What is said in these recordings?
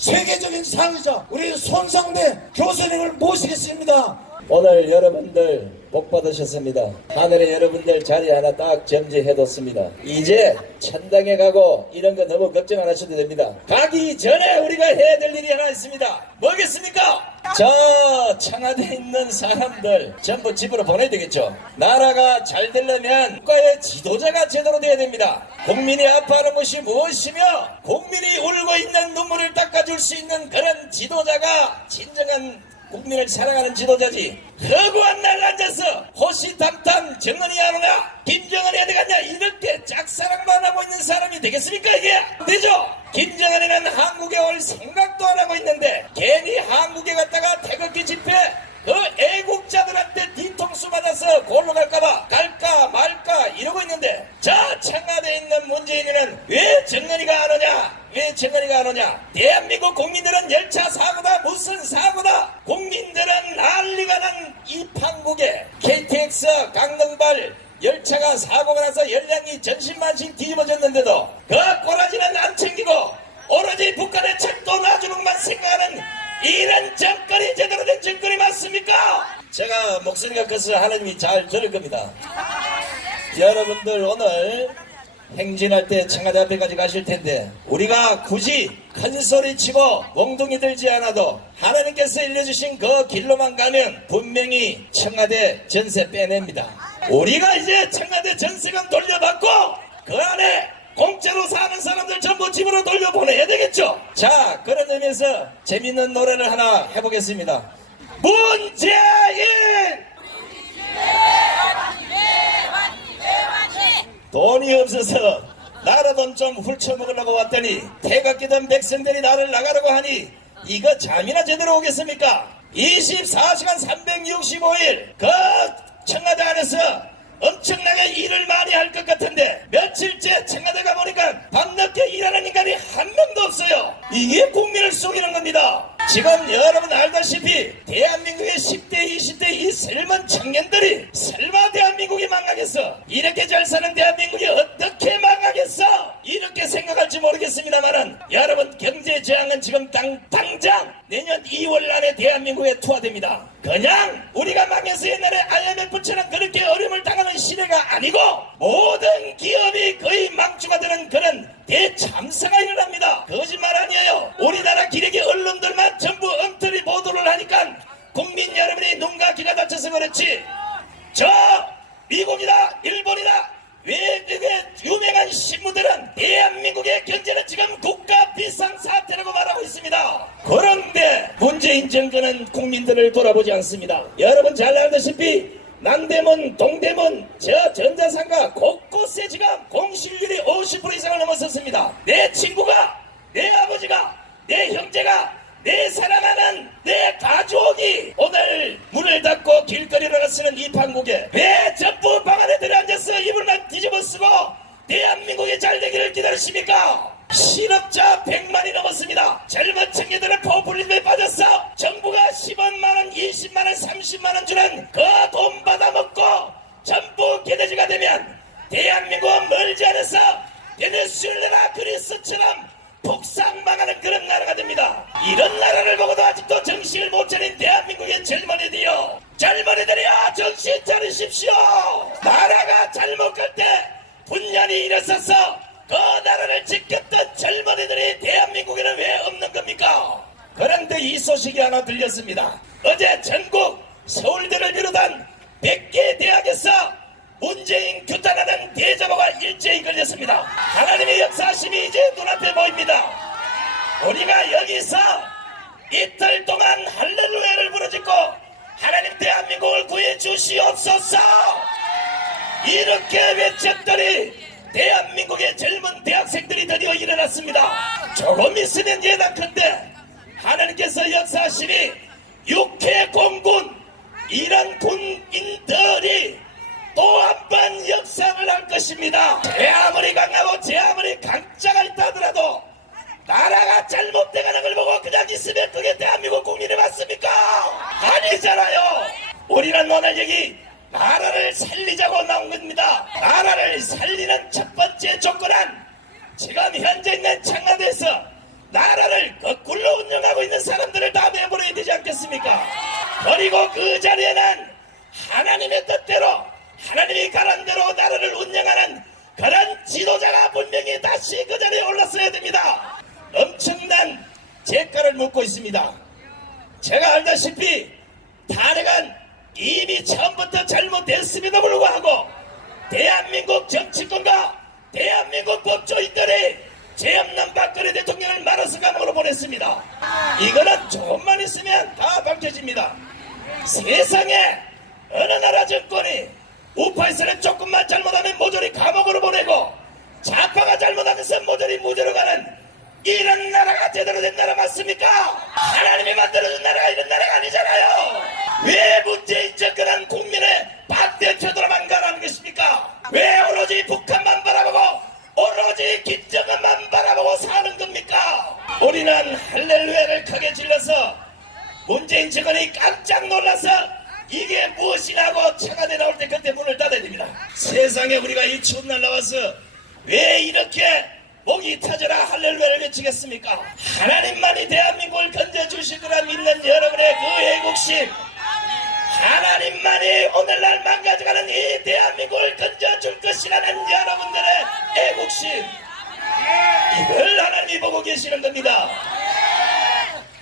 세계적인 상이자 우리 손성대 교수님을 모시겠습니다. 오늘 여러분들 복 받으셨습니다. 하늘에 여러분들 자리 하나 딱 점지해뒀습니다. 이제 천당에 가고 이런 거 너무 걱정 안 하셔도 됩니다. 가기 전에 우리가 해야 될 일이 하나 있습니다. 뭐겠습니까? 저 청와대에 있는 사람들 전부 집으로 보내야 되겠죠. 나라가 잘 되려면 국가의 지도자가 제대로 돼야 됩니다. 국민이 아파하는 것이 무엇이며 국민이 울고 있는 눈물을 닦아줄 수 있는 그런 지도자가 진정한 국민을 사랑하는 지도자지. 허구한 날 앉아서 호시탐탐 정은이 안 오냐 김정은이 어디 갔냐 이렇게 짝사랑만 하고 있는 사람이 되겠습니까? 이게 안 되죠. 김정은이는 한국에 올 생각도 안 하고 있는데 괜히 한국에 갔다가 태극기 집회 그 애국자들한테 뒤통수 맞아서 골로 갈까봐 갈까 말까 이러고 있는데 저 청와대에 있는 문재인이는 왜 정은이가 안 오냐? 왜 정은이가 안 오냐? 대한민국 국민들은 열차 사고다 무슨 사고다 국민들은 난리가 난 이 판국에 KTX 강릉발 열차가 사고가 나서 열량이 전신만신 뒤집어졌는데도 그 꼬라지는 안 챙기고 오로지 북한의 철도 놔주는 것만 생각하는 이런 정권이 제대로 된 정권이 맞습니까? 제가 목소리가 커서 하나님이 잘 들을 겁니다. 여러분들 오늘 행진할 때 청와대 앞에까지 가실 텐데 우리가 굳이 큰 소리 치고 몽둥이 들지 않아도 하나님께서 일러주신 그 길로만 가면 분명히 청와대 전세 빼냅니다. 우리가 이제 청와대 전세금 돌려받고 그 안에 공짜로 사는 사람들 전부 집으로 돌려보내야 되겠죠. 자, 그런 의미에서 재밌는 노래를 하나 해보겠습니다. 문재인! 돈이 없어서 나라 돈 좀 훌쳐먹으려고 왔더니 태극기든 백성들이 나를 나가라고 하니 이거 잠이나 제대로 오겠습니까? 24시간 365일 그 청와대 안에서 엄청나게 일을 많이 할 것 같은데 며칠째 청와대 가보니까 밤늦게 일하는 인간이 한 명도 없어요. 이게 국민을 속이는 겁니다. 지금 여러분 알다시피 대한민국의 10대 20대 이 젊은 청년들이 설마 대한민국이 망하겠어? 이렇게 잘 사는 대한민국이 어떻게 망하겠어? 이렇게 생각할지 모르겠습니다만은 여러분 경제 저항은 지금 당장 내년 2월 안에 대한민국에 투하됩니다. 그냥 우리가 망해서 옛날에 IMF처럼 그렇게 어려움을 당하는 시대가 아니고 모든 기업이 거의 망주가 되는 그런 대참사가 일어납니다. 거짓말 아니에요. 우리나라 기레기 언론들만 전부 엉터리 보도를 하니까 국민 여러분이 눈과 귀가 다쳐서 그렇지 저 미국이다 일본이다 외국의 유명한 신문들은 대한민국의 경제는 지금 국가 비상사태라고 말하고 있습니다. 그런데 문재인 정권은 국민들을 돌아보지 않습니다. 여러분 잘 알다시피 남대문, 동대문, 저 전자상가 곳곳에 지금 공실률이 50% 이상을 넘어섰습니다. 내 친구가, 내 아버지가, 내 형제가, 내 사랑하는 내 가족이 오늘 문을 닫고 길거리로 나서는 이 판국에 왜 전부 방 안에 들어앉아서 이불만 뒤집어 쓰고 대한민국이 잘 되기를 기다리십니까? 실업자 100만이 넘었습니다. 젊은 청년들은 포퓰리즘에 빠졌어. 정부가 10원만원, 20만원, 30만원 주는 그 돈 받아먹고 전부 개돼지가 되면 대한민국은 멀지 않아서 베네수엘라 그리스처럼 폭삭망하는 그런 나라가 됩니다. 이런 나라를 보고도 아직도 정신을 못 차린 대한민국의 젊은이들이요, 젊은이들이요, 정신 차리십시오. 나라가 잘못 갈 때 분연히 일어서서 그 나라를 지켰던 젊은이들이 대한민국에는 왜 없는 겁니까? 그런데 이 소식이 하나 들렸습니다. 어제 전국 서울대를 비롯한 100개 대학에서 문재인 규탄하는 대자보가 일제히 걸렸습니다. 하나님의 역사심이 이제 눈앞에 보입니다. 우리가 여기서 이틀 동안 할렐루야를 부르짖고 하나님 대한민국을 구해 주시옵소서 이렇게 외쳤더니 대한민국의 젊은 대학생들이 드디어 일어났습니다. 조금 있으면 예단컨대 하나님께서 역사하시니 육해공군 이런 군인들이 또 한 번 역사를 할 것입니다. 제 아무리 강하고 제 아무리 강자가 있다 하더라도 나라가 잘못돼가는 걸 보고 그냥 있으면 그게 대한민국 국민이 맞습니까? 아니잖아요. 우리는 오늘 여기 나라를 살리자고 나온 겁니다. 나라를 살리는 첫 번째 조건은 지금 현재 있는 청와대에서 나라를 거꾸로 제가를 묻고 있습니다. 제가 알다시피 탄핵은 이미 처음부터 잘못됐음에도 불구하고 대한민국 정치권과 대한민국 법조인들이 죄 없는 박근혜 대통령을 말아서 감옥으로 보냈습니다. 이거는 조금만 있으면 다 밝혀집니다. 세상에 어느 나라 정권이 우파에서는 조금만 잘못하면 모조리 감옥으로 보내고 좌파가 잘못하면서 모조리 무죄로 가는 이런 나라가 제대로 된 나라 맞습니까? 하나님이 만들어준 나라가 이런 나라가 아니잖아요. 왜 문재인 정권은 국민의 반대표도로만 가라는 것입니까? 왜 오로지 북한만 바라보고 오로지 김정은만 바라보고 사는 겁니까? 우리는 할렐루야를 크게 질러서 문재인 정권이 깜짝 놀라서 이게 무엇이냐 하고 차가 내 나올 때 그때 문을 닫아야 됩니다. 세상에 우리가 이 추운 날 나와서 왜 이렇게 목이 터져라 할렐루야를 외치겠습니까? 하나님만이 대한민국을 건져주실 거라 믿는 여러분의 그 애국심, 하나님만이 오늘날 망가져가는 이 대한민국을 건져줄 것이라는 여러분들의 애국심, 이걸 하나님이 보고 계시는 겁니다.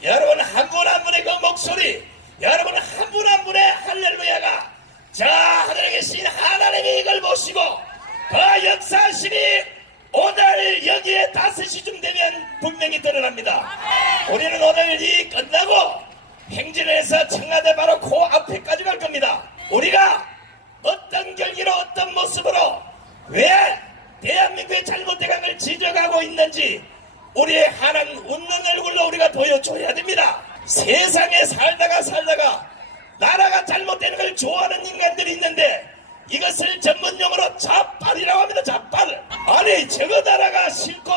여러분 한 분 한 분의 그 목소리, 여러분 한 분 한 분의 할렐루야가 저 하늘에 계신 하나님이 이걸 보시고 그 역사심이 오늘 여기에 5시쯤 되면 분명히 드러납니다. 우리는 오늘 이 끝나고 행진을 해서 청와대 바로 그 앞에까지 갈 겁니다. 우리가 어떤 결기로 어떤 모습으로 왜 대한민국의 잘못된 걸 지적하고 있는지 우리의 하나님 웃는 얼굴로 우리가 보여줘야 됩니다. 세상에 살다가 나라가 잘못되는 걸 좋아하는 인간들이 있는데 이것을 전문용어로 좌빨이라고 합니다. 좌빨. 아니 저거 나라가 싫고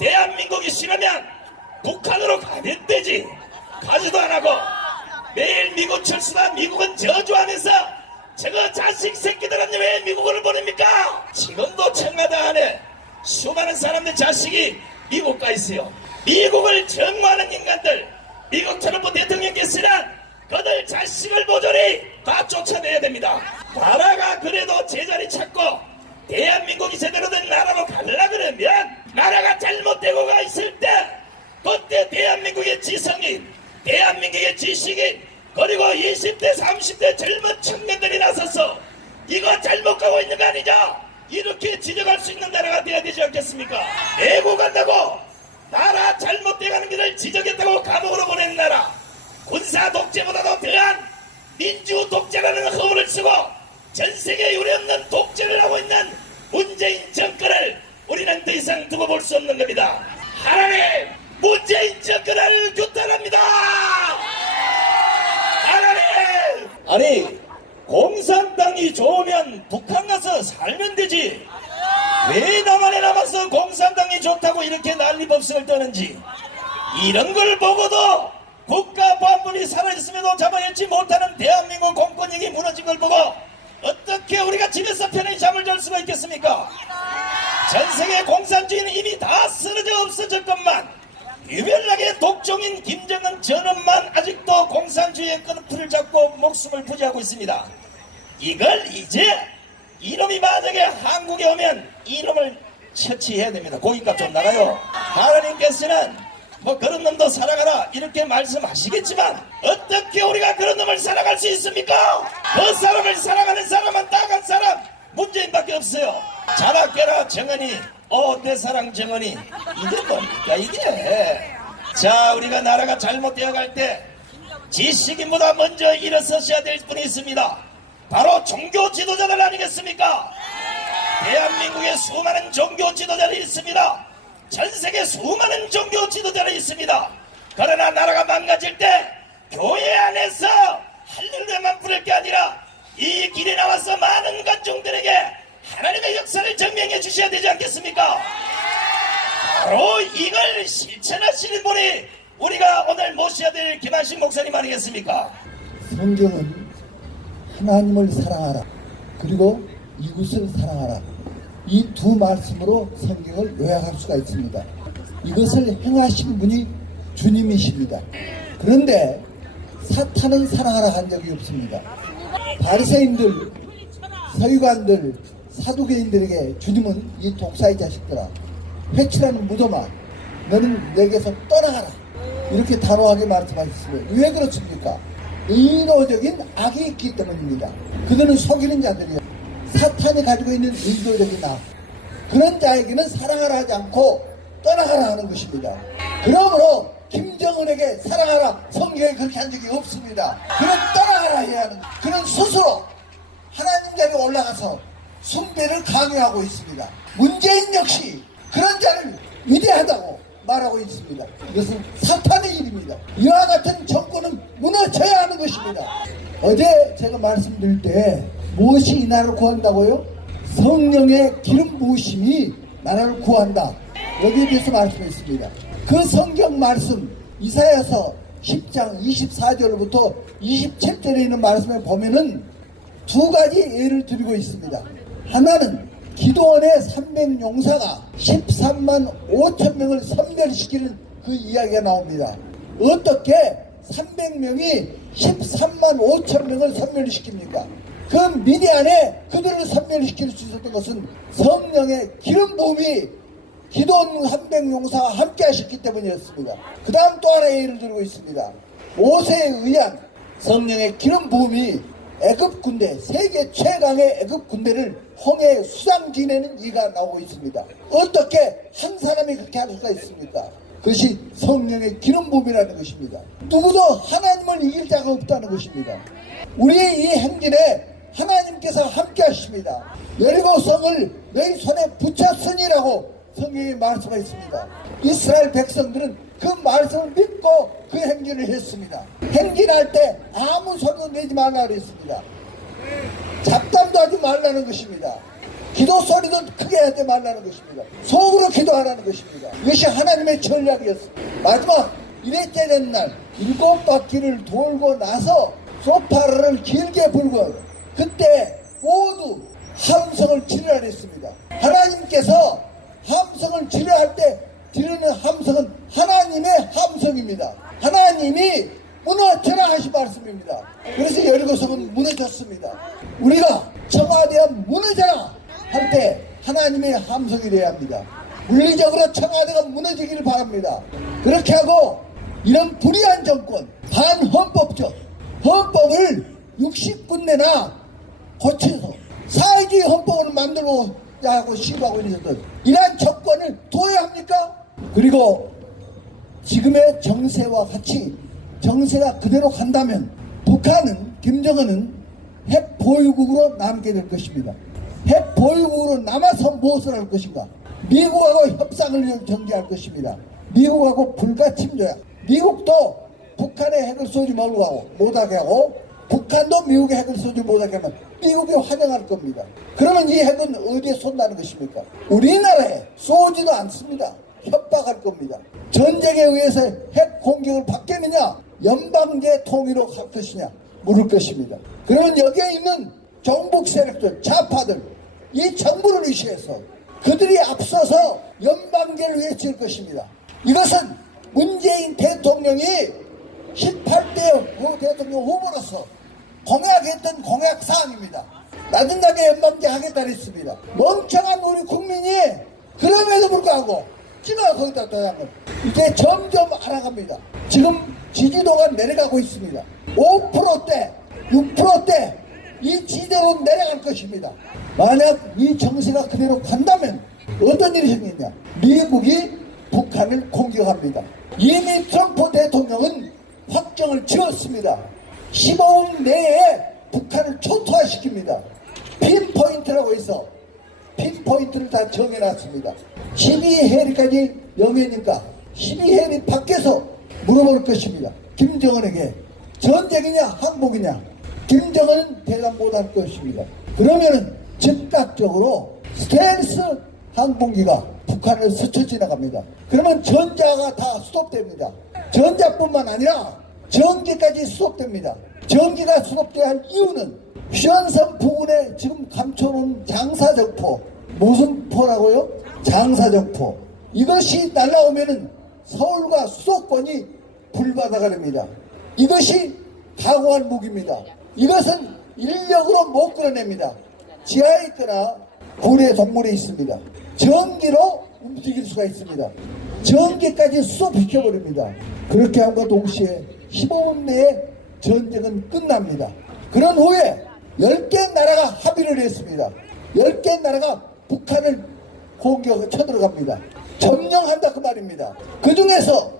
대한민국이 싫으면 북한으로 가면 되지. 가지도 안 하고 매일 미국 철수다 미국은 저주하면서 저거 자식 새끼들은 왜 미국을 보냅니까? 지금도 청와대 안에 수많은 사람들 자식이 미국 가 있어요. 미국을 정모하는 인간들, 미국 트럼프 대통령께서는 그들 자식을 모조리 다 쫓아내야 됩니다. 나라가 그래도 제자리 찾고 대한민국이 제대로 된 나라로 가려고 그러면 나라가 잘못되고 가 있을 때 그때 대한민국의 지성인, 대한민국의 지식인, 그리고 20대 30대 젊은 청년들이 나서서 이거 잘못 가고 있는 거 아니냐 이렇게 지적할 수 있는 나라가 돼야 되지 않겠습니까? 애국한다고 나라 잘못돼가는 길을 지적했다고 감옥으로 보낸 나라, 군사 독재보다도 더한 민주 독재라는 허물을 쓰고 전세계에 유례없는 독재를 하고 있는 문재인 정권을 우리는 더 이상 두고 볼 수 없는 겁니다. 하나님 문재인 정권을 규탄합니다. 하나님, 아니 공산당이 좋으면 북한 가서 살면 되지 왜 남한에 남아서 공산당이 좋다고 이렇게 난리법석을 떠는지, 이런 걸 보고도 국가 보안법이 살아있음에도 잡아내지 못하는 대한민국 공권력이 무너진 걸 보고 어떻게 우리가 집에서 편히 잠을 잘 수가 있겠습니까? 전세계 공산주의는 이미 다 쓰러져 없어졌건만 유별나게 독종인 김정은 전원만 아직도 공산주의의 끈풀을 잡고 목숨을 부지하고 있습니다. 이걸 이제 이놈이 만약에 한국에 오면 이놈을 처치해야 됩니다. 고깃값 좀 나가요. 하나님께서는 뭐 그런 놈도 살아가라 이렇게 말씀하시겠지만 어떻게 우리가 그런 놈을 살아갈 수 있습니까? 그 사람을 살아가는 사람은 딱 한 사람 문재인밖에 없어요. 자라깨라 정은이, 내 사랑 정은이, 이게 뭡니까 이게? 자, 우리가 나라가 잘못되어 갈 때 지식인보다 먼저 일어서셔야 될 분이 있습니다. 바로 종교 지도자들 아니겠습니까? 대한민국에 수많은 종교 지도자들이 있습니다. 전 세계 수많은 종교 지도자들이 있습니다. 그러나 나라가 망가질 때 교회 안에서 할렐루야만 부를 게 아니라 이 길에 나와서 많은 관중들에게 하나님의 역사를 증명해 주셔야 되지 않겠습니까? 바로 이걸 실천하시는 분이 우리가 오늘 모셔야 될 김한식 목사님 아니겠습니까? 성경은 하나님을 사랑하라 그리고 이웃을 사랑하라, 이 두 말씀으로 성경을 요약할 수가 있습니다. 이것을 행하신 분이 주님이십니다. 그런데 사탄은 사랑하라 한 적이 없습니다. 바리새인들, 서기관들, 사두개인들에게 주님은 이 독사의 자식들아, 회칠하는 무덤아, 너는 내게서 떠나가라, 이렇게 단호하게 말씀하셨습니다. 왜 그렇습니까? 의도적인 악이 있기 때문입니다. 그들은 속이는 자들이에요. 사탄이 가지고 있는 의도적인 악, 그런 자에게는 사랑하라 하지 않고 떠나가라 하는 것입니다. 그러므로 김정은에게 사랑하라, 성경에 그렇게 한 적이 없습니다. 그는 떠나가라 해야 하는, 그는 스스로 하나님 자리에 올라가서 숭배를 강요하고 있습니다. 문재인 역시 그런 자를 위대하다고 말하고 있습니다. 이것은 사탄의 일입니다. 이와 같은 정권은 무너져야 하는 것입니다. 어제 제가 말씀드릴 때 무엇이 이 나라를 구한다고요? 성령의 기름 부으심이 나라를 구한다. 여기에 대해서 말씀했습니다. 그 성경 말씀 이사야서 10장 24절부터 27절에 있는 말씀에 보면은 두 가지 예를 드리고 있습니다. 하나는 기도원의 300용사가 13만 5천 명을 섬멸시키는 그 이야기가 나옵니다. 어떻게 300명이 13만 5천 명을 섬멸시킵니까? 그 미디안에 그들을 섬멸시킬 수 있었던 것은 성령의 기름 부음이 기도원 300용사와 함께 하셨기 때문이었습니다. 그 다음 또 하나의 예를 들고 있습니다. 모세에 의한 성령의 기름 부음이 애굽 군대, 세계 최강의 애굽 군대를 홍해에 수장 지내는 이가 나오고 있습니다. 어떻게 한 사람이 그렇게 할 수가 있습니까? 그것이 성령의 기름 부음이라는 것입니다. 누구도 하나님을 이길 자가 없다는 것입니다. 우리의 이 행진에 하나님께서 함께 하십니다. 여리고성을 너희 손에 붙였으니라고 성경에 말씀하였습니다. 이스라엘 백성들은 그 말씀을 믿고 그 행진을 했습니다. 행진할 때 아무 소리도 내지 말라 그랬습니다. 잡담도 하지 말라는 것입니다. 기도 소리도 크게 하지 말라는 것입니다. 속으로 기도하라는 것입니다. 이것이 하나님의 전략이었습니다. 마지막 일회째 되는 날 7바퀴를 돌고 나서 소파를 길게 불고 그때 모두 함성을 지르라 했습니다. 하나님께서 함성을 지르라 할 때 지르는 함성은 하나님의 함성입니다. 하나님이 무너져라 하신 말씀입니다. 그래서 여리고성은 무너졌습니다. 우리가 청와대에 무너져라 할 때 하나님의 함성이 돼야 합니다. 물리적으로 청와대가 무너지기를 바랍니다. 그렇게 하고 이런 불의한 정권, 반헌법적 헌법을 60군데나 고쳐서 사회주의 헌법을 만들고 하고 시도하고 있는 이러한 정권을 둬야 합니까? 그리고 지금의 정세와 같이 정세가 그대로 간다면 북한은, 김정은은 핵 보유국으로 남게 될 것입니다. 핵 보유국으로 남아서 무엇을 할 것인가? 미국하고 협상을 전개할 것입니다. 미국하고 불가침 조약. 미국도 북한의 핵을 쏘지 못하게 하고 북한도 미국의 핵을 쏘지 못하게 하면 미국이 환영할 겁니다. 그러면 이 핵은 어디에 쏜다는 것입니까? 우리나라에 쏘지도 않습니다. 협박할 겁니다. 전쟁에 의해서 핵 공격을 받겠느냐? 연방제 통일로 갈 것이냐? 물을 것입니다. 그러면 여기에 있는 정북 세력들, 좌파들, 이 정부를 의식해서 그들이 앞서서 연방제를 외칠 것입니다. 이것은 문재인 대통령이 18대 대통령 후보로서 공약했던 공약 사항입니다. 나중에 연방제 하겠다 했습니다. 멍청한 우리 국민이 그럼에도 불구하고 지금 거기다 도약을 이제 점점 알아갑니다. 지금 지지도가 내려가고 있습니다. 5%대, 6%대 이 지지도로 내려갈 것입니다. 만약 이 정세가 그대로 간다면 어떤 일이 생기냐? 미국이 북한을 공격합니다. 이미 트럼프 대통령은 확정을 지었습니다. 15분 내에 북한을 초토화시킵니다. 핀포인트라고 해서 핀포인트를 다 정해놨습니다. 12해리까지 영해니까 12해리 밖에서 물어볼 것입니다. 김정은에게 전쟁이냐 항복이냐? 김정은은 대답 못할 것입니다. 그러면은 즉각적으로 스텔스 항공기가 북한을 스쳐 지나갑니다. 그러면 전자가 다 스톱됩니다. 전자뿐만 아니라 전기까지 스톱됩니다. 전기가 스톱돼야 할 이유는 휴전선 부근에 지금 감춰놓은 장사정포, 무슨 포라고요? 장사정포. 이것이 날라오면은 서울과 수도권이 불바다가 됩니다. 이것이 강화한 무기입니다. 이것은 인력으로 못 끌어냅니다. 지하에 있거나 굴의 동물에 있습니다. 전기로 움직일 수가 있습니다. 전기까지 수업시켜버립니다. 그렇게 함과 동시에 15분 내에 전쟁은 끝납니다. 그런 후에 10개 나라가 합의를 했습니다. 10개 나라가 북한을 쳐들어갑니다. 점령한다 그 말입니다. 그 중에서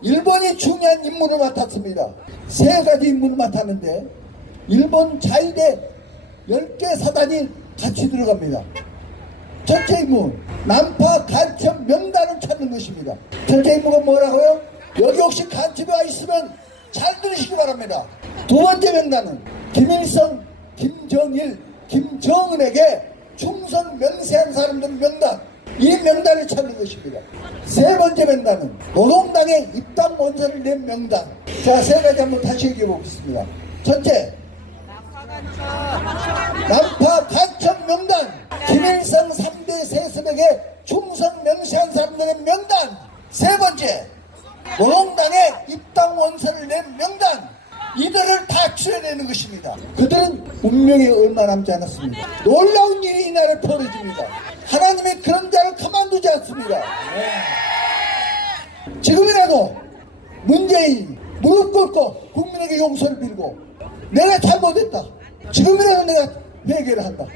일본이 중요한 임무를 맡았습니다. 3가지 임무를 맡았는데 일본 자위대 10개 사단이 같이 들어갑니다. 첫째 임무, 난파 간첩 명단을 찾는 것입니다. 첫째 임무가 뭐라고요? 여기 혹시 간첩이 와 있으면 잘 들으시기 바랍니다. 두 번째 명단은 김일성, 김정일, 김정은에게 충성 맹세한 사람들 명단, 이 명단을 찾는 것입니다. 세 번째 명단은 노동당의 입당 원서를 낸 명단. 자, 3가지 한번 다시 얘기해 보겠습니다. 첫째, 난파 간첩 명단, 김일성 3대 세습에게 충성 맹세한 사람들의 명단. 세 번째, 노동당의 입당 원서를 낸 명단. 이들을 다 추려내는 것입니다. 그들은 운명이 얼마 남지 않았습니다. 놀라운 일이 이날에 벌어집니다. 하나님이 그런 자를 가만두지 않습니다. 지금이라도 문재인이 무릎 꿇고 국민에게 용서를 빌고 내가 잘못했다, 지금이라도 내가 회개를 한다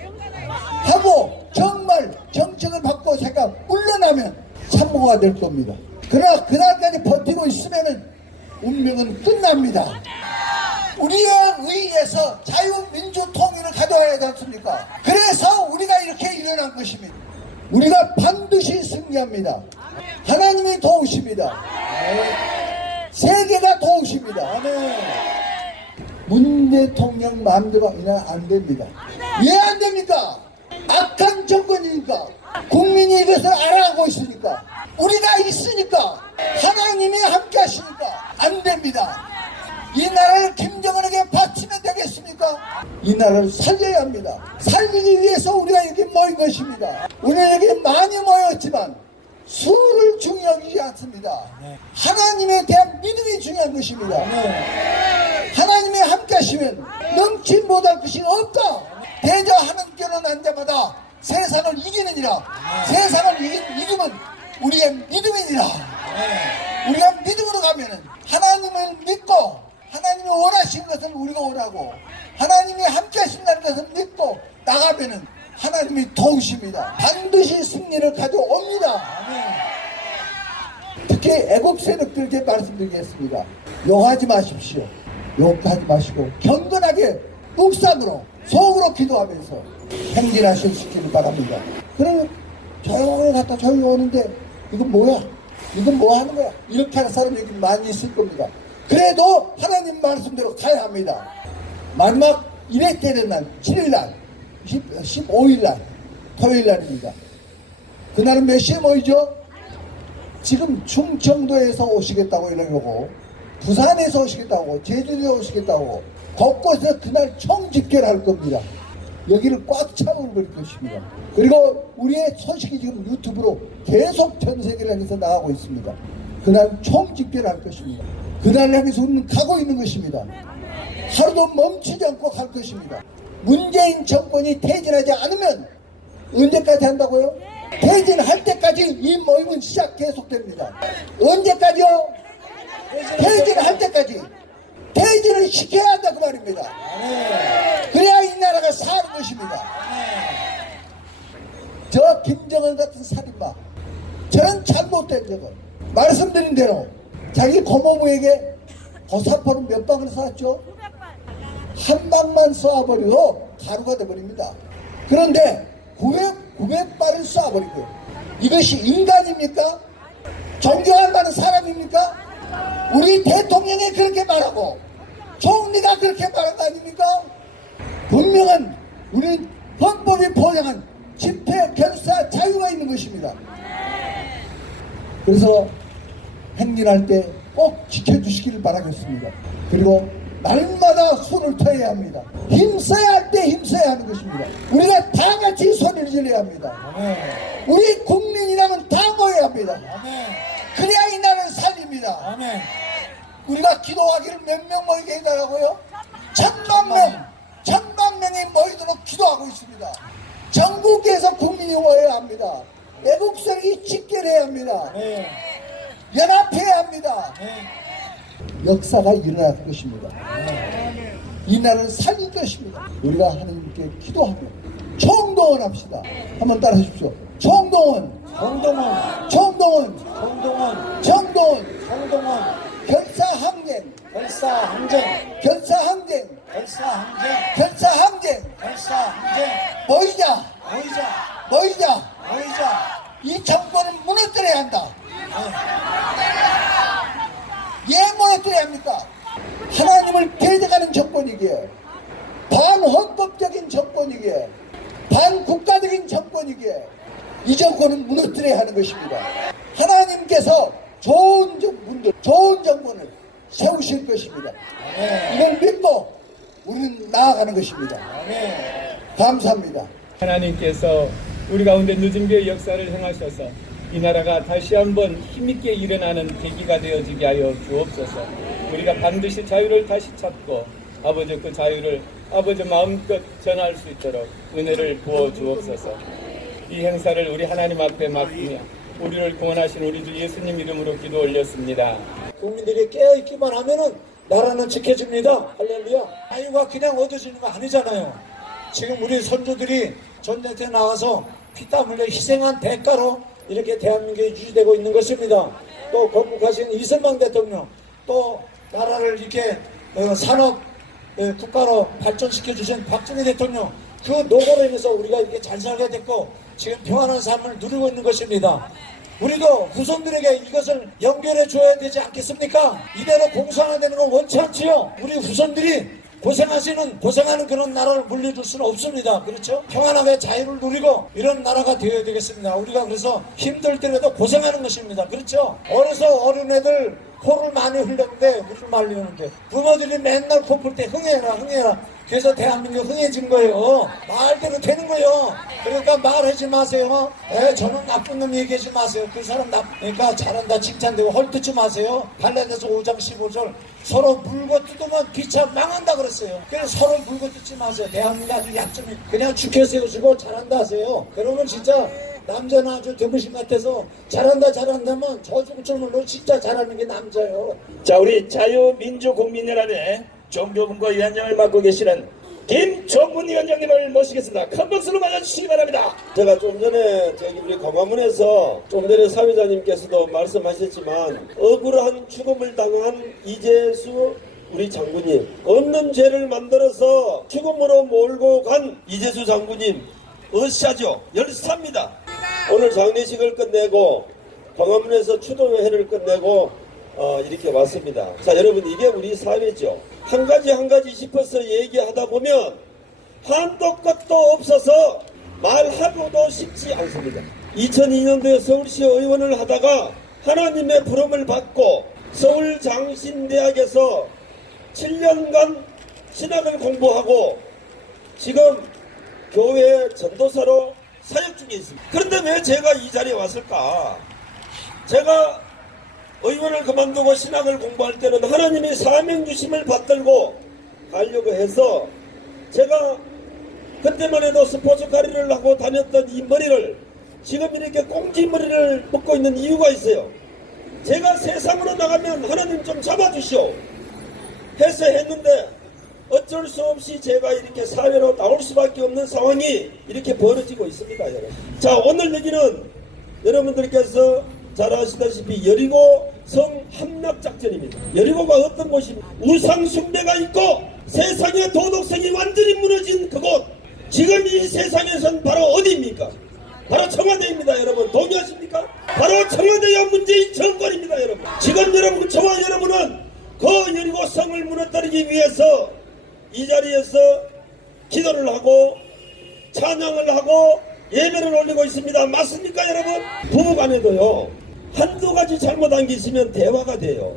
하고 정말 정책을 바꾸고 제가 물러나면 참모가 될 겁니다. 그러나 그날까지 버티고 있으면 운명은 끝납니다. 우리에 의해서 자유민주통일을 가져와야 하지 않습니까? 그래서 우리가 이렇게 일어난 것입니다. 우리가 반드시 승리합니다. 하나님이 도우십니다. 세계가 도우십니다. 문 대통령 마음대로 이날 안 됩니다. 왜 안 됩니까? 악한 정권이니까, 국민이 이것을 알아가고 있으니까, 우리가 있으니까, 하나님이 함께 하시니까 안 됩니다. 이 나라를 김정은에게 바치면 되겠습니까? 이 나라를 살려야 합니다. 살리기 위해서 우리가 이렇게 모인 것입니다. 우리는 여기 많이 모였지만 수를 중요하지 않습니다. 하나님에 대한 믿음이 중요한 것입니다. 하나님이 함께 하시면 넘치 못할 것이 없다. 대저 하나님께로 난 자마다 세상을 이기느니라. 세상을 이기면 우리의 믿음이니라. 우리가 믿음으로 가면은 하나님을 믿고, 하나님이 원하신 것을 우리가 원하고, 하나님이 함께 하신다는 것을 믿고 나가면은 하나님이 도우십니다. 반드시 승리를 가져옵니다. 특히 애국 세력들에게 말씀드리겠습니다. 욕하지 마십시오. 욕하지 마시고 경건하게 묵상으로 속으로 기도하면서 행진하실 수 있기를 바랍니다. 그러면 조용히 갔다 조용히 오는데 이건 뭐야? 이건 뭐 하는 거야? 이렇게 하는 사람이 여기 많이 있을 겁니다. 그래도 하나님 말씀대로 가야 합니다. 마지막 일회 때는 날 7일날 15일날 토요일날입니다. 그날은 몇 시에 모이죠? 지금 충청도에서 오시겠다고 이러고, 부산에서 오시겠다고, 제주도에 오시겠다고 곳곳에서 그날 총집결을 할 겁니다. 여기를 꽉 차버릴 것입니다. 그리고 우리의 소식이 지금 유튜브로 계속 전 세계를 향해서 나가고 있습니다. 그날 총집결을 할 것입니다. 그날 향해서 우리는 가고 있는 것입니다. 하루도 멈추지 않고 갈 것입니다. 문재인 정권이 퇴진하지 않으면 언제까지 한다고요? 퇴진할 때까지 이 모임은 계속됩니다. 언제까지요? 퇴진할 때까지. 퇴진을 시켜야 한다 그 말입니다. 그래야 이 나라가 사는 것입니다. 저 김정은 같은 살인마, 저는 잘못된 적은 말씀드린 대로 자기 고모부에게 고사포는 몇 방을 쏘았죠? 한 방만 쏘아버리고 가루가 돼버립니다. 그런데 900발을 쏘아버리고, 이것이 인간입니까? 존경할 만한 사람입니까? 우리 대통령이 그렇게 말하고 총리가 그렇게 말한 거 아닙니까? 분명한 우리 헌법이 보장한 집회, 결사, 자유가 있는 것입니다. 그래서 행진할 때 꼭 지켜주시기를 바라겠습니다. 그리고 날마다 손을 터야 합니다. 힘써야 할 때 힘써야 하는 것입니다. 우리가 다 같이 소리를 질러야 합니다. 우리 국민이라면 다 모여야 합니다. 그래야 이 나라를 살립니다. 우리가 기도하기를 몇 명 모이게 해달라고요? 1000만 명이 모이도록 기도하고 있습니다. 전국에서 국민이 모여야 합니다. 애국성이 집결해야 합니다. 연합해야 합니다. 역사가 일어날 것입니다. 이 나라를 살릴 것입니다. 우리가 하나님께 기도하고 총동원합시다. 한번 따라 하십시오. 총동원, 정동원, 총동원, 정동원, 총동원, 정동원, 결사항쟁, 결사항쟁, 결사항쟁, 결사항쟁, 결사항쟁, 결사항쟁, 모이자, 모이자, 모이자. 모이자. 이 정권을 무너뜨려야 한다. 예, 무너뜨려야 합니까? 하나님을 배제하는 정권이기에, 반헌법적인 정권이기에, 반국가적인 정권이기에 이 정권은 무너뜨려야 하는 것입니다. 하나님께서 좋은 분들, 좋은 정권을 세우실 것입니다. 이걸 믿고 우리는 나아가는 것입니다. 감사합니다. 하나님께서 우리 가운데 늦은 교의 역사를 행하셔서 이 나라가 다시 한번 힘있게 일어나는 계기가 되어지게 하여 주옵소서. 우리가 반드시 자유를 다시 찾고 아버지 그 자유를 아버지 마음껏 전할 수 있도록 은혜를 부어 주옵소서. 이 행사를 우리 하나님 앞에 맡기며 우리를 구원하신 우리 주 예수님 이름으로 기도 올렸습니다. 국민들이 깨어있기만 하면은 나라는 지켜집니다. 할렐루야. 자유가 그냥 얻어지는 거 아니잖아요. 지금 우리 선조들이 전쟁터에 나가서 피땀 흘려 희생한 대가로 이렇게 대한민국이 유지되고 있는 것입니다. 또 건국하신 이승만 대통령, 또 나라를 이렇게 산업 국가로 발전시켜 주신 박정희 대통령, 그 노고로 인해서 우리가 이렇게 잘 살게 됐고 지금 평안한 삶을 누리고 있는 것입니다. 우리도 후손들에게 이것을 연결해 줘야 되지 않겠습니까? 이대로 공산화되는 건 원치 않지요. 우리 후손들이 고생하는 그런 나라를 물려줄 수는 없습니다. 그렇죠? 평안하게 자유를 누리고 이런 나라가 되어야 되겠습니다. 우리가 그래서 힘들 때라도 고생하는 것입니다. 그렇죠? 어려서 어린애들 코를 많이 흘렸는데 물을 말리는데 부모들이 맨날 코 풀 때 흥해라 그래서 대한민국 흥해진 거예요. 말대로 되는 거예요. 그러니까 말하지 마세요. 저는 나쁜 놈 얘기하지 마세요. 그 사람 그러니까 잘한다 칭찬되고 헐뜯지 마세요. 갈라디아서 5장 15절 서로 물고 뜯으면 기차 망한다 그랬어요. 그래서 서로 물고 뜯지 마세요. 대한민국 아주 약점이 그냥 죽여 세우시고 잘한다 하세요. 그러면 진짜 남자는 아주 드무신 같아서 잘한다면 저 중점으로 진짜 잘하는 게 남자예요. 자, 우리 자유민주국민연합의 종교분과 위원장을 맡고 계시는 김종문 위원장님을 모시겠습니다. 큰 박수로 맞아주시기 바랍니다. 제가 좀 전에 저기 우리 광화문에서 좀 전에 사회자님께서도 말씀하셨지만 억울한 죽음을 당한 이재수 우리 장군님, 없는 죄를 만들어서 죽음으로 몰고 간 이재수 장군님 으쌰죠. 열사입니다. 오늘 장례식을 끝내고 광화문에서 추도회를 끝내고 이렇게 왔습니다. 자, 여러분, 이게 우리 사회죠. 한 가지 짚어서 얘기하다 보면 한도 끝도 없어서 말하고도 쉽지 않습니다. 2002년도에 서울시 의원을 하다가 하나님의 부름을 받고 서울장신대학에서 7년간 신학을 공부하고 지금 교회 전도사로 사역 중에 있습니다. 그런데 왜 제가 이 자리에 왔을까? 제가 의원을 그만두고 신학을 공부할 때는 하나님이 사명 주심을 받들고 가려고 해서 제가 그때만 해도 스포츠카리를 하고 다녔던 이 머리를 지금 이렇게 꽁지머리를 묶고 있는 이유가 있어요. 제가 세상으로 나가면 하나님 좀 잡아주시오 해서 했는데 어쩔 수 없이 제가 이렇게 사회로 나올 수밖에 없는 상황이 이렇게 벌어지고 있습니다. 여러분. 자, 오늘 여기는 여러분들께서 잘 아시다시피 여리고 성함락작전입니다. 여리고가 어떤 곳입니까? 우상숭배가 있고 세상의 도덕성이 완전히 무너진 그곳. 지금 이 세상에선 바로 어디입니까? 바로 청와대입니다. 여러분 동의하십니까? 바로 청와대와 문재인 정권입니다. 여러분. 지금 여러분, 저와 여러분은 그 여리고 성을 무너뜨리기 위해서 이 자리에서 기도를 하고 찬양을 하고 예배를 올리고 있습니다. 맞습니까 여러분? 부부간에도요, 한두 가지 잘못한 게 있으면 대화가 돼요.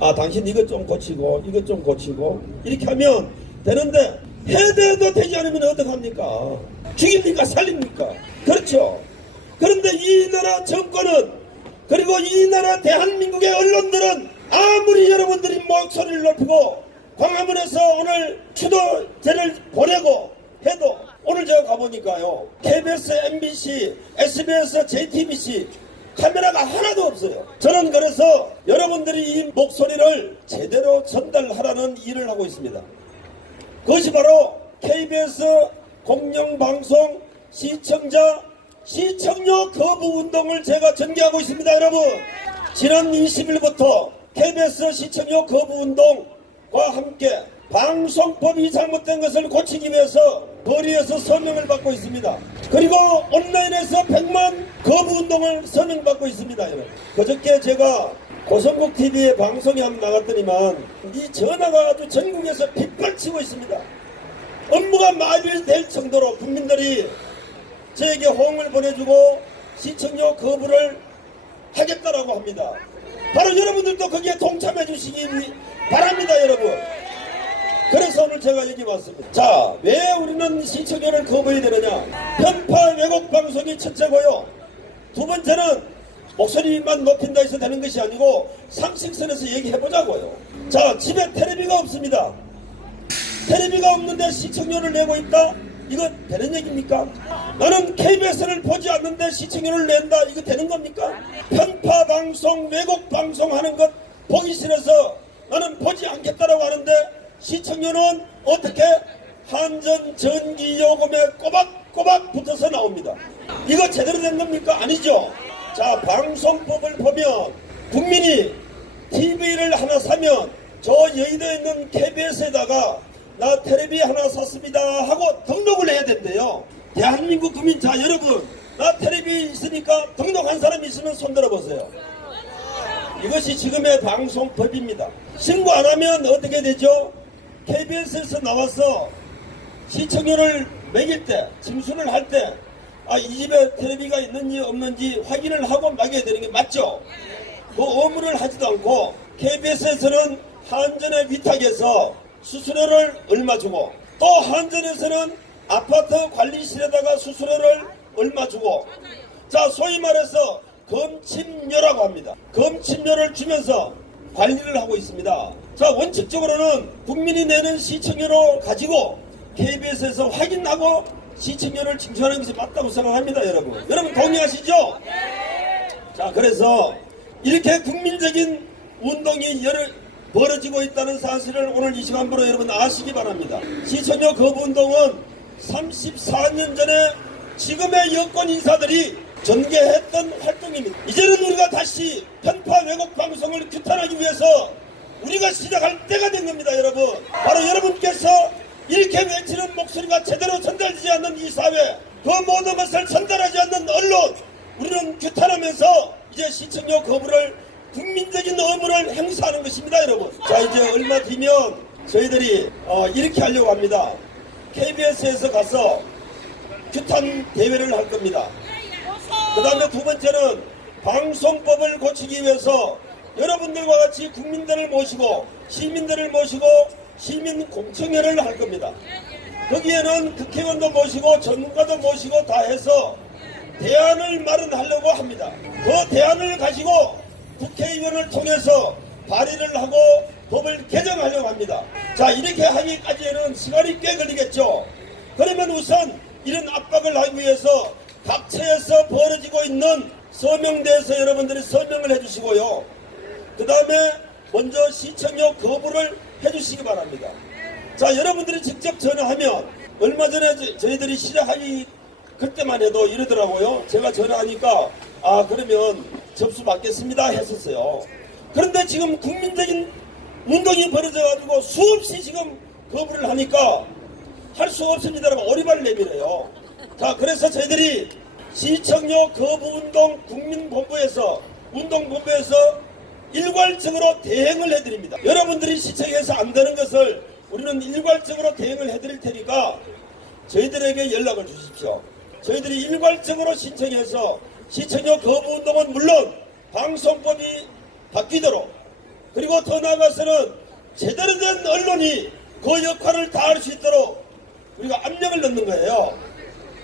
아, 당신 이것 좀 고치고 이것 좀 고치고 이렇게 하면 되는데 해대도 되지 않으면 어떡합니까? 죽입니까? 살립니까? 그렇죠. 그런데 이 나라 정권은, 그리고 이 나라 대한민국의 언론들은 아무리 여러분들이 목소리를 높이고 광화문에서 오늘 추도제를 보내고 해도 오늘 제가 가보니까요, KBS, MBC, SBS, JTBC 카메라가 하나도 없어요. 저는 그래서 여러분들이 이 목소리를 제대로 전달하라는 일을 하고 있습니다. 그것이 바로 KBS 공영방송 시청자 시청료 거부 운동을 제가 전개하고 있습니다. 여러분, 지난 20일부터 KBS 시청료 거부 운동과 함께 방송법이 잘못된 것을 고치기 위해서 거리에서 서명을 받고 있습니다. 그리고 온라인에서 100만 거부 운동을 서명받고 있습니다. 여러분, 그저께 제가 고성국 TV에 방송에 한번 나갔더니만 이 전화가 아주 전국에서 빗발치고 있습니다. 업무가 마비될 정도로 국민들이 저에게 호응을 보내주고 시청료 거부를 하겠다라고 합니다. 바로 여러분들도 거기에 동참해 주시기 바랍니다. 여러분, 그래서 오늘 제가 여기 왔습니다. 자, 왜 우리는 시청료를 거부해야 되느냐? 편파 왜곡 방송이 첫째고요. 두 번째는 목소리만 높인다 해서 되는 것이 아니고 상식선에서 얘기해보자고요. 자, 집에 텔레비가 없습니다. 텔레비가 없는데 시청료를 내고 있다? 이거 되는 얘기입니까? 나는 KBS를 보지 않는데 시청료를 낸다? 이거 되는 겁니까? 편파 방송, 왜곡 방송 하는 것 보기 싫어서 나는 보지 않겠다라고 하는데 시청료는 어떻게? 한전 전기요금에 꼬박꼬박 붙어서 나옵니다. 이거 제대로 된 겁니까? 아니죠. 자, 방송법을 보면 국민이 TV를 하나 사면 저 여의도에 있는 KBS에다가 나 텔레비 하나 샀습니다 하고 등록을 해야 된대요. 대한민국 국민, 자 여러분, 나 텔레비 있으니까 등록한 사람이 있으면 손 들어보세요. 이것이 지금의 방송법입니다. 신고 안 하면 어떻게 되죠? KBS에서 나와서 시청료를 매길 때, 징수를 할 때, 이 집에 텔레비가 있는지 없는지 확인을 하고 매겨야 되는 게 맞죠? 그 의무를 하지도 않고 KBS에서는 한전의 위탁에서 수수료를 얼마 주고, 또 한전에서는 아파트 관리실에다가 수수료를 얼마 주고, 자 소위 말해서 검침료라고 합니다. 검침료를 주면서 관리를 하고 있습니다. 자, 원칙적으로는 국민이 내는 시청료로 가지고 KBS에서 확인하고 시청료를 징수하는 것이 맞다고 생각합니다. 여러분 동의하시죠? 자, 그래서 이렇게 국민적인 운동이 벌어지고 있다는 사실을 오늘 이 시간부로 여러분 아시기 바랍니다. 시청료 거부 운동은 34년 전에 지금의 여권 인사들이 전개했던 활동입니다. 이제는 우리가 다시 편파 왜곡 방송을 규탄하기 위해서 우리가 시작할 때가 된 겁니다. 여러분, 바로 여러분께서 이렇게 외치는 목소리가 제대로 전달되지 않는 이 사회, 그 모든 것을 전달하지 않는 언론, 우리는 규탄하면서 이제 시청료 거부를 국민적인 의무를 행사하는 것입니다. 여러분, 자 이제 얼마 뒤면 저희들이 이렇게 하려고 합니다. KBS에서 가서 규탄 대회를 할 겁니다. 그 다음에 두 번째는 방송법을 고치기 위해서 여러분들과 같이 국민들을 모시고 시민들을 모시고 시민 공청회를 할 겁니다. 거기에는 국회의원도 모시고 전문가도 모시고 다 해서 대안을 마련하려고 합니다. 그 대안을 가지고 국회의원을 통해서 발의를 하고 법을 개정하려고 합니다. 자, 이렇게 하기까지는 시간이 꽤 걸리겠죠. 그러면 우선 이런 압박을 하기 위해서 각처에서 벌어지고 있는 서명대에서 여러분들이 설명을 해주시고요. 그 다음에 먼저 시청료 거부를 해주시기 바랍니다. 자, 여러분들이 직접 전화하면 얼마 전에 저희들이 시작하기 그때만 해도 이러더라고요. 제가 전화하니까 그러면 접수 받겠습니다 했었어요. 그런데 지금 국민적인 운동이 벌어져가지고 수없이 지금 거부를 하니까 할 수 없습니다라고 오리발 내밀어요. 자, 그래서 저희들이 시청료 거부운동 국민본부에서 운동본부에서 일괄적으로 대행을 해드립니다. 여러분들이 시청에서 안 되는 것을 우리는 일괄적으로 대응을 해드릴 테니까 저희들에게 연락을 주십시오. 저희들이 일괄적으로 신청해서 시청료 거부운동은 물론 방송법이 바뀌도록, 그리고 더 나아가서는 제대로 된 언론이 그 역할을 다할 수 있도록 우리가 압력을 넣는 거예요.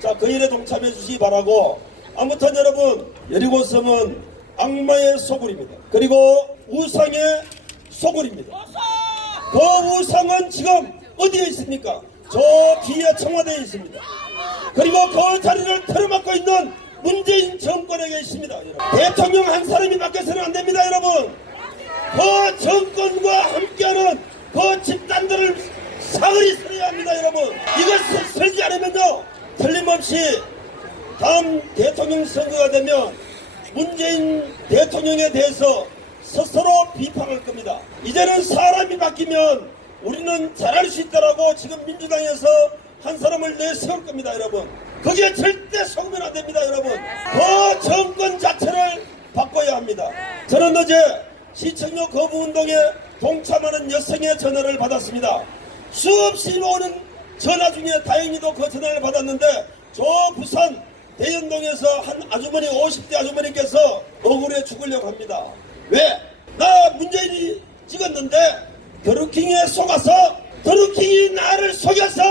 자, 그 일에 동참해 주시기 바라고, 아무튼 여러분, 여리고성은 악마의 소굴입니다. 그리고 우상의 소굴입니다. 그 우상은 지금 어디에 있습니까? 저 뒤에 청와대에 있습니다. 그리고 그 자리를 틀어막고 있는 문재인 정권에게 있습니다. 여러분. 대통령 한 사람이 바뀌어서는 안 됩니다. 여러분. 그 정권과 함께하는 그 집단들을 사거리 서야 합니다. 여러분. 이것을 설지 않으면요 틀림없이 다음 대통령 선거가 되면 문재인 대통령에 대해서 스스로 비판할 겁니다. 이제는 사람이 바뀌면 우리는 잘할 수 있다라고 지금 민주당에서 한 사람을 내세울 겁니다. 여러분. 거기에 절대 속으면 안 됩니다. 여러분. 그 정권 자체를 바꿔야 합니다. 저는 어제 시청역 거부운동에 동참하는 여성의 전화를 받았습니다. 수없이 오는 전화 중에 다행히도 그 전화를 받았는데 저 부산 대연동에서 한 아주머니 50대 아주머니께서 억울해 죽으려고 합니다. 왜? 나 문재인이 찍었는데 드루킹에 속아서 드루킹이 나를 속여서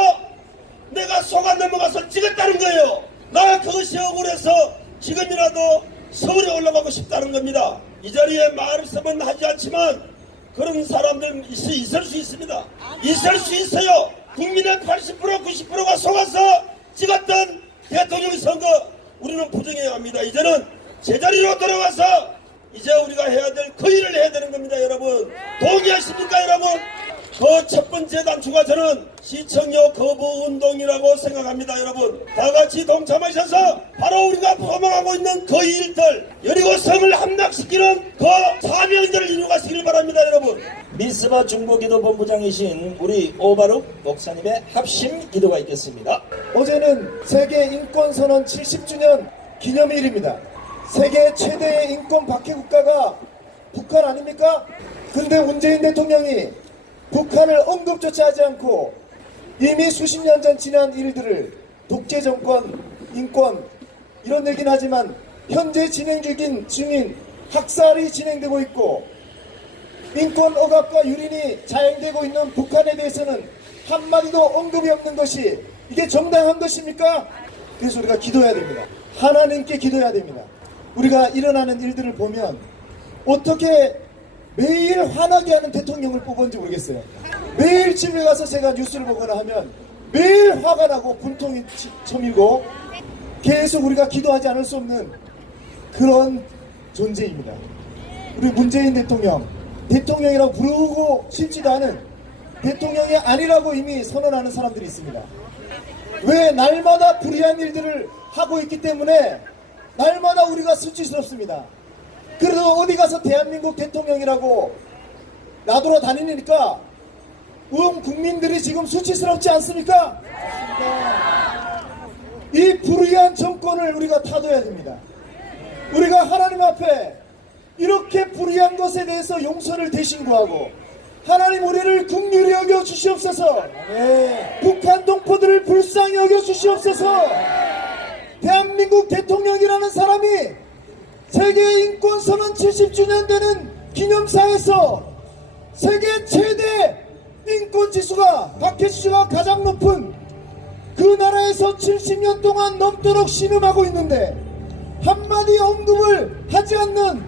내가 속아 넘어가서 찍었다는 거예요. 나 그것이 억울해서 지금이라도 서울에 올라가고 싶다는 겁니다. 이 자리에 말씀은 하지 않지만 그런 사람들 있을 수 있습니다. 있을 수 있어요. 국민의 80% 90%가 속아서 찍었던 대통령 선거 우리는 부정해야 합니다. 이제는 제자리로 돌아와서 이제 우리가 해야 될 그 일을 해야 되는 겁니다. 여러분 동의하십니까 여러분? 그 첫 번째 단추가 저는 시청역 거부운동이라고 생각합니다. 여러분 다같이 동참하셔서 바로 우리가 포망하고 있는 그 일들 여리고성을 함락시키는 그 사명들을 이루가시길 바랍니다. 여러분. 미스바 중보기도본부장이신 우리 오바룩 목사님의 합심 기도가 있겠습니다. 어제는 세계 인권선언 70주년 기념일입니다. 세계 최대의 인권 박해 국가가 북한 아닙니까? 근데 문재인 대통령이 북한을 언급조차 하지 않고 이미 수십 년 전 지난 일들을 독재 정권, 인권 이런 얘기는 하지만 현재 진행 중인 학살이 진행되고 있고 인권 억압과 유린이 자행되고 있는 북한에 대해서는 한마디도 언급이 없는 것이 이게 정당한 것입니까? 그래서 우리가 기도해야 됩니다. 하나님께 기도해야 됩니다. 우리가 일어나는 일들을 보면 어떻게 매일 화나게 하는 대통령을 뽑았는지 모르겠어요. 매일 집에 가서 제가 뉴스를 보거나 하면 매일 화가 나고 분통이 쳐밀고 계속 우리가 기도하지 않을 수 없는 그런 존재입니다. 우리 문재인 대통령이라고 부르고 싶지도 않은 대통령이 아니라고 이미 선언하는 사람들이 있습니다. 왜? 날마다 불의한 일들을 하고 있기 때문에 날마다 우리가 수치스럽습니다. 그래도 어디 가서 대한민국 대통령이라고 나돌아 다니니까 온 국민들이 지금 수치스럽지 않습니까? 이 불의한 정권을 우리가 타도해야 됩니다. 우리가 하나님 앞에 이렇게 불의한 것에 대해서 용서를 대신구하고 하나님 우리를 긍휼히 여겨 주시옵소서. 북한 동포들을 불쌍히 여겨 주시옵소서. 대한민국 대통령이라는 사람이 세계 인권선언 70주년 되는 기념사에서 세계 최대 인권지수가 박해지수가 가장 높은 그 나라에서 70년 동안 넘도록 신음하고 있는데 한마디 언급을 하지 않는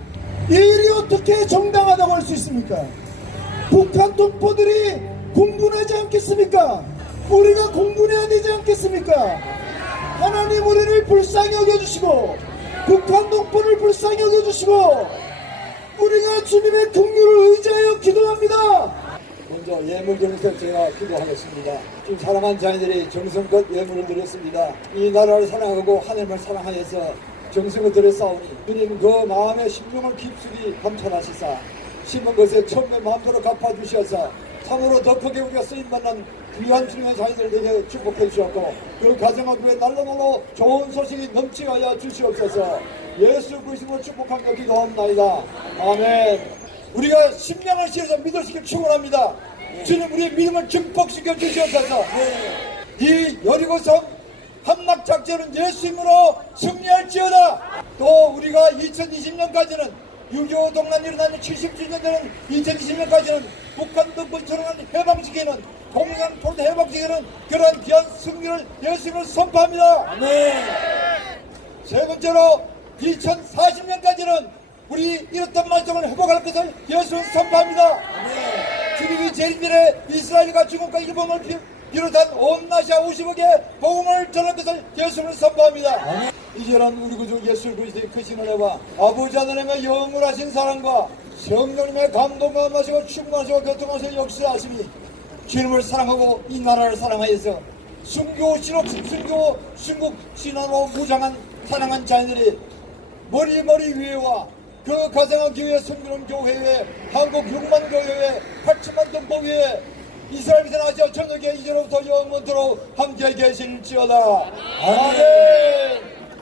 이 일이 어떻게 정당하다고 할 수 있습니까? 북한 동포들이 공분하지 않겠습니까? 우리가 공분해야 되지 않겠습니까? 하나님 우리를 불쌍히 여겨주시고 북한 동포를 불쌍히 여겨주시고 우리가 주님의 긍휼을 의지하여 기도합니다. 먼저 예물 드려서 제가 기도하겠습니다. 지금 사랑한 자녀들이 정성껏 예물을 드렸습니다. 이 나라를 사랑하고 하나님을 사랑하여서 정성을 들였사오니 주님 그 마음의 심령을 깊숙이 감찰하시사 심은 것에 처음에 마음대로 갚아주셔서 참으로 더 크게 우리가 쓰임받는 귀한 주님의 자녀들 되게 축복해 주셨고 그 가정을 위해 날로날로 좋은 소식이 넘치게 하여 주시옵소서. 예수 그리스도로 축복하며 기도합나이다. 아멘. 우리가 심령을 씌워서 믿으시길 축원합니다. 주님 우리의 믿음을 증폭시켜 주시옵소서. 이 여리고성 함락작전은 예수 이름으로 승리할지어다. 또 우리가 2020년까지는 6.25 동란이 일어나는 70주년 되는 2020년까지는 북한 동포처럼 해방시키는 공산포르 해방시키는 그러한 귀한 승리를 예수님을 선포합니다. 아멘. 세 번째로 2040년까지는 우리 잃었던 말씀을 회복할 것을 예수님을 선포합니다. 아멘. 주님이 재림일에 이스라엘과 중국과 일본을 비롯한 온 아시아 50억의 복음을 전할 것을 예수님을 선포합니다. 아멘. 이제는 우리 구주 예수 그리스도의 크신 은혜와 아버지 하나님의 영원하신 사랑과 성령님의 감동과 마시고 충만하시고 교통하시고 역사하심이 주님을 사랑하고 이 나라를 사랑하여서 순국 신앙으로 무장한 사랑한 자녀들이 머리 위에와 그 가정한 교회, 성교는 교회에 한국 6만 교회에 8천만 동포 위에 이스라엘 선하시어 저녁에 이제로부터 영원토록 함께 계실지어다. 아멘.